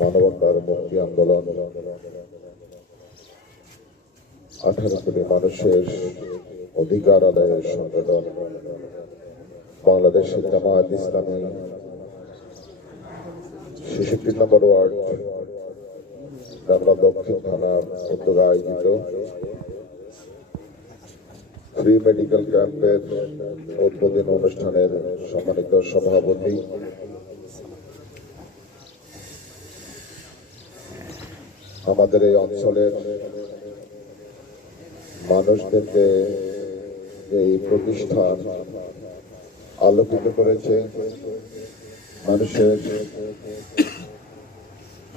মানবতার মুক্তি আন্দোলন। আঠারো কোটি মানুষের অধিকার আদায়ের সংগঠন। বাংলাদেশের জামায়াত ইসলামী। ছেষট্টি নম্বর ওয়ার্ড ঢাকা দক্ষিণ থানার উদ্যোগে আয়োজিত ফ্রি মেডিকেল ক্যাম্পের উদ্বোধন অনুষ্ঠানের সম্মানিত সভাপতি আমাদের এই অঞ্চলের মানুষদেরকে এই প্রতিষ্ঠান আলোকিত করেছে। মানুষের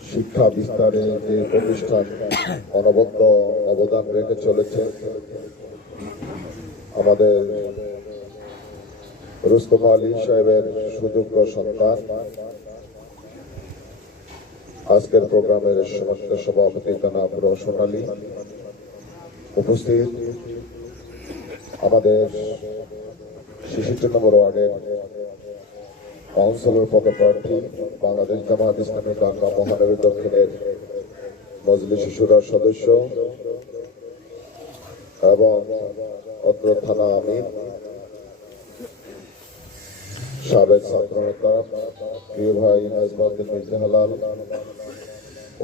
শিক্ষা বিস্তারে যে প্রতিষ্ঠান অনবদ্য অবদান রেখে চলেছে। আমাদের রুস্তম আলী সাহেবের সুযোগ্য সন্তান। আজকের প্রোগ্রামের সমস্ত সভাপতি তানাব রোশন আলী উপস্থিত। আমাদের ছেষট্টি নম্বর ওয়ার্ডের কাউন্সিলর পদপ্রার্থী বাংলাদেশ জামাত ইসলামী বাংলা মহানগরী দক্ষিণের মজলি শিশুরার সদস্য এবং অত্র থানা আমির সাবেক ছাত্রনেতা, প্রিয় ভাই নাজমুদ্দিন মির্জা হালাল,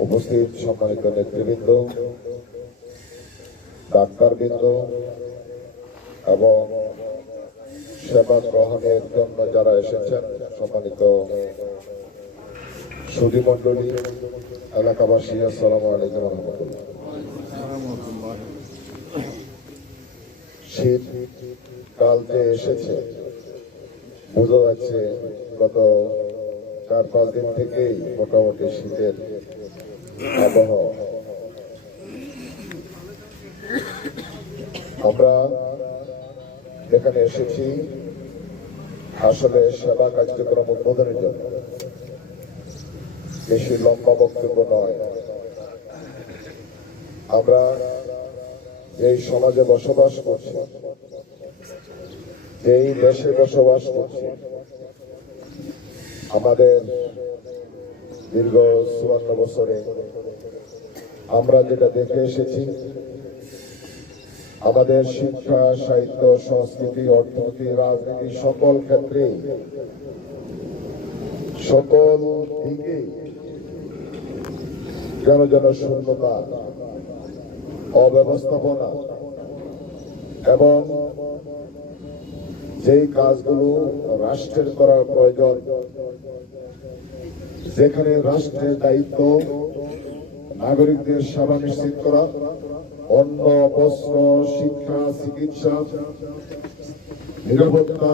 উপস্থিত সম্মানিত নেতৃবৃন্দ, ডাক্তারবৃন্দ এবং সেবা গ্রহণের জন্য যারা এসেছেন, সম্মানিত সুধী মন্ডলী এলাকাবাসী, আসসালামু আলাইকুম রহমতুল্লাহ। শীত কাল যে এসেছে বোঝা যাচ্ছে গত চার, পাঁচ দিন থেকেই মোটামুটি শীতের আবহাওয়া আমরা এখানে এসেছি আসলে সেবা কার্যক্রম উদ্বোধনের জন্য। বেশি লম্বা বক্তব্য নয়। আমরা এই সমাজে বসবাস করছি। এই দেশে বসবাস করছি। আমাদের দীর্ঘ চুয়ান্ন বছরে আমরা যেটা দেখে এসেছি, আমাদের শিক্ষা, সাহিত্য, সংস্কৃতি, অর্থনীতি, রাজনীতি সকল ক্ষেত্রে সকল দিকে যেন যেন শূন্যতা, অব্যবস্থাপনা এবং যেই কাজগুলো রাষ্ট্রের করার প্রয়োজন, যেখানে রাষ্ট্রের দায়িত্ব নাগরিকদের সেবা নিশ্চিত করা অন্ন বস্ত্র শিক্ষা, চিকিৎসা, নিরাপত্তা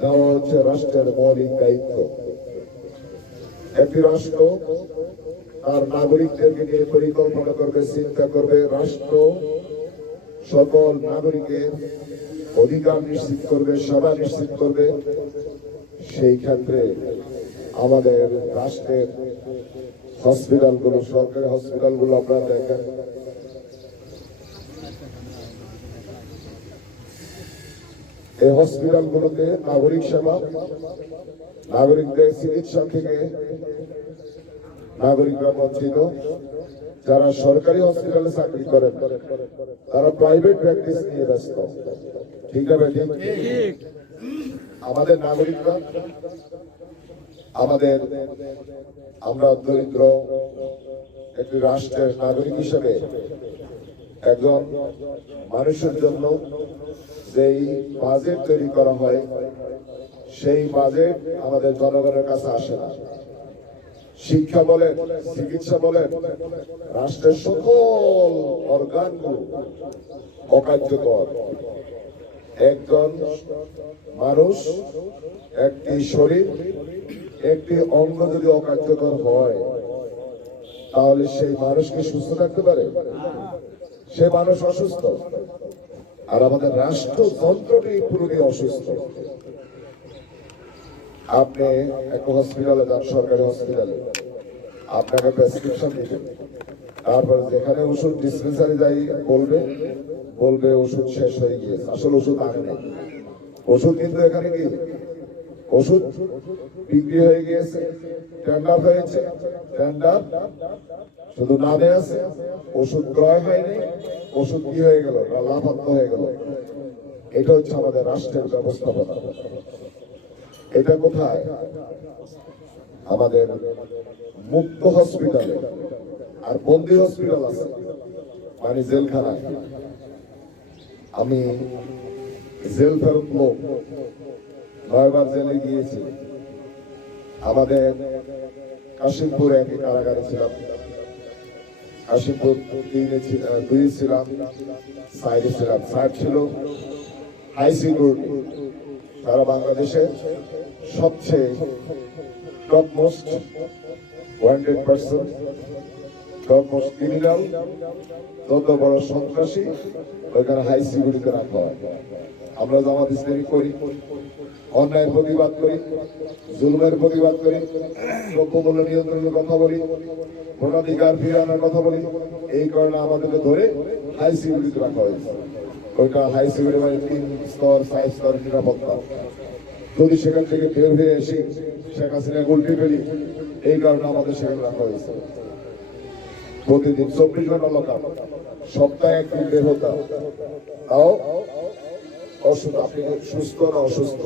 দেওয়া হচ্ছে রাষ্ট্রের মৌলিক দায়িত্ব। একটি রাষ্ট্র তার নাগরিকদেরকে নিয়ে পরিকল্পনা করবে, চিন্তা করবে, রাষ্ট্র সকল নাগরিকের অধিকার নিশ্চিত করবে সেবা নিশ্চিত করবে। সেই ক্ষেত্রে আমাদের রাষ্ট্রের হসপিটালগুলো, সরকারি হসপিটালগুলো আপনারা দেখেন। এই হসপিটালগুলোতে নাগরিক সেবা, নাগরিকদের চিকিৎসা থেকে নাগরিকরা বঞ্চিত, যারা সরকারি হসপিটালে চাকরি করেন, তারা প্রাইভেট প্র্যাকটিস নিয়ে ব্যস্ত। ঠিক ঠিক আমাদের নাগরিকরা, আমাদের আমরা দরিদ্র একটি রাষ্ট্রের নাগরিক হিসেবে একজন মানুষের জন্য যেই বাজেট তৈরি করা হয়, সেই বাজেট আমাদের জনগণের কাছে আসে না। শিক্ষা বলেন চিকিৎসা বলেন রাষ্ট্রের সকল অর্গানগুলো অকার্যকর। একজন মানুষ, একটি শরীর, একটি অঙ্গ যদি অকার্যকর হয়, তাহলে সেই মানুষকে সুস্থ থাকতে পারে। সে মানুষ অসুস্থ। আর আমাদের রাষ্ট্রযন্ত্রটি পুরোপুরি অসুস্থ। আপনি একটা হসপিটালে যান, সরকারি হসপিটালে আপনাকে প্রেসক্রিপশন দিবেন তারপরে যেখানে ওষুধ ডিসপেন্সারি যাই বলবে বলবে ওষুধ শেষ হয়ে গিয়েছে। আসলে ওষুধ আনে না ওষুধ কিন্তু এখানে কি? ওষুধ বিক্রি হয়ে গিয়েছে টেন্ডার হয়েছে টেন্ডার শুধু নামে আছে, ওষুধ ক্রয় হয়নি, ওষুধ কি হয়ে গেল? না লাফাত্ম হয়ে গেল। এটা হচ্ছে আমাদের রাষ্ট্রের ব্যবস্থাপনা। এটা কোথায়? আমাদের মুক্ত হসপিটালে আর বন্দি হসপিটাল আছে মানে জেলখানায় আমি জেল ফেরত লোক নয়বার জেলে গিয়েছি। আমাদের কাশিমপুর একই কারাগারে ছিলাম। কাশিমপুর তিনে দুই ছিলাম, সাইডে ছিলাম। সাইড ছিল হাই সিকিউরিটি সারা বাংলাদেশের সবচেয়ে top most wanted person top most criminal যত বড় সন্ত্রাসী, ওইখানে হাই সিকিউরিটিতে রাখা হয়। আমরা জামাত ইসলামী করি, অন্যায়ের প্রতিবাদ করি, জুলুমের প্রতিবাদ করি, দ্রব্যমূল্য নিয়ন্ত্রণের কথা বলি, ভোটাধিকার ফিরিয়ে আনার কথা বলি, এই কারণে আমাদেরকে ধরে হাই সিকিউরিটিতে রাখা হয়েছে। ওইটা হাই মানে তিন স্তর, চার স্তর নিরাপত্তা। যদি সেখান থেকে বের হয়ে এসে শেখ হাসিনা উল্টে ফেলি, এই কারণে আমাদের সেখানে রাখা হয়েছে। প্রতিদিন চব্বিশ ঘণ্টা লোকাল সপ্তাহে একদিন বের হতাম তাও অসুস্থ, আপনি সুস্থ না অসুস্থ?